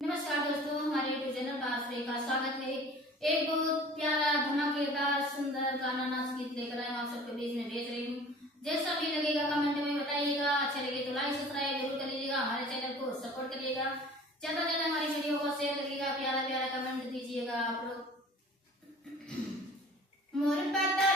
नमस्कार दोस्तों, हमारे यूट्यूब चैनल पर आप सभी का स्वागत है। एक बहुत प्यारा धमाकेदार सुंदर गाना नाच गीत लेकर आए आप सबके बीच में भेज रही हूँ। जैसा भी लगेगा कमेंट में बताइएगा। अच्छा लगे तो लाइक सब्सक्राइब जरूर कर लीजिएगा, हमारे चैनल को सपोर्ट करिएगा, ज्यादा से ज्यादा हमारी वीडियो को शेयर करिएगा, प्यारा प्यारा कमेंट दीजिएगा आप लोग। मोर पता